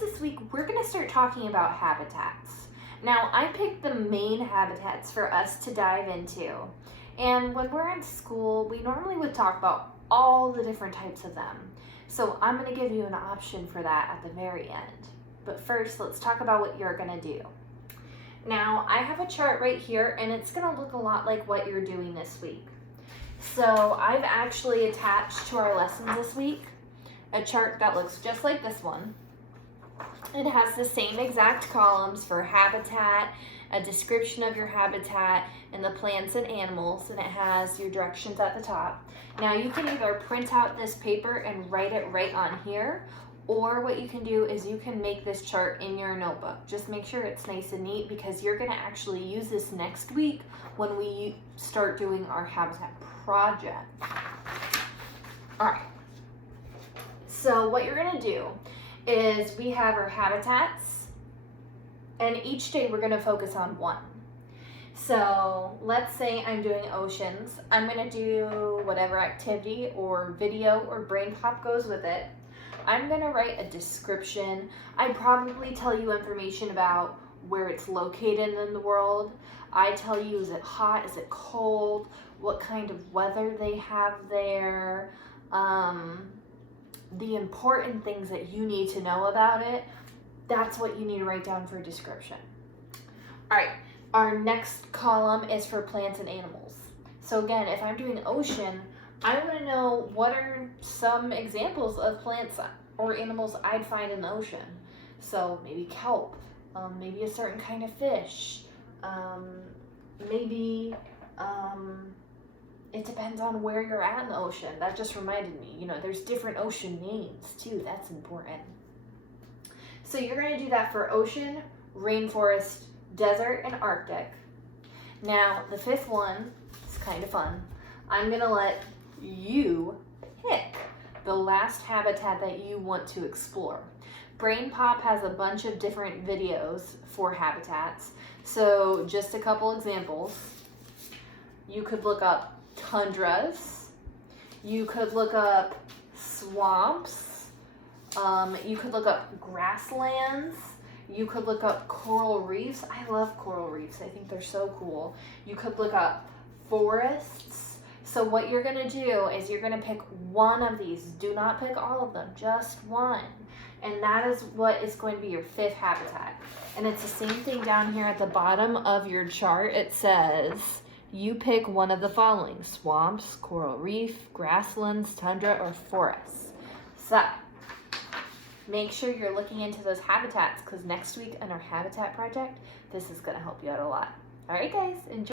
this week we're going to start talking about habitats. Now, I picked the main habitats for us to dive into. And when we're in school, we normally would talk about all the different types of them. So I'm going to give you an option for that at the very end. But first, let's talk about what you're going to do. Now, I have a chart right here, and it's going to look a lot like what you're doing this week. So I've actually attached to our lessons this week a chart that looks just like this one. It has the same exact columns for habitat, a description of your habitat, and the plants and animals, and it has your directions at the top. Now you can either print out this paper and write it right on here, or what you can do is you can make this chart in your notebook. Just make sure it's nice and neat because you're going to actually use this next week when we start doing our habitat project. All right. So what you're going to do is we have our habitats, and each day we're going to focus on one. So let's say I'm doing oceans. I'm going to do whatever activity or video or brain pop goes with it. I'm going to write a description. I'd probably tell you information about where it's located in the world. I tell you, is it hot, is it cold, what kind of weather they have there, the important things that you need to know about it. That's what you need to write down for a description. All right, our next column is for plants and animals. So again, if I'm doing ocean, I want to know what are some examples of plants or animals I'd find in the ocean. So maybe kelp, maybe a certain kind of fish, maybe it depends on where you're at in the ocean. That just reminded me, there's different ocean names too. That's important. So you're going to do that for ocean, rainforest, desert, and Arctic. Now, the fifth one is kind of fun. I'm going to let you pick the last habitat that you want to explore. Brain Pop has a bunch of different videos for habitats. So just a couple examples. You could look up tundras. You could look up swamps. You could look up grasslands. You could look up coral reefs. I love coral reefs. I think they're so cool. You could look up forests. So what you're going to do is you're going to pick one of these. Do not pick all of them, just one. And that is what is going to be your fifth habitat. And it's the same thing down here at the bottom of your chart. It says you pick one of the following: swamps, coral reef, grasslands, tundra, or forests. So make sure you're looking into those habitats because next week in our habitat project, this is going to help you out a lot. All right, guys, enjoy.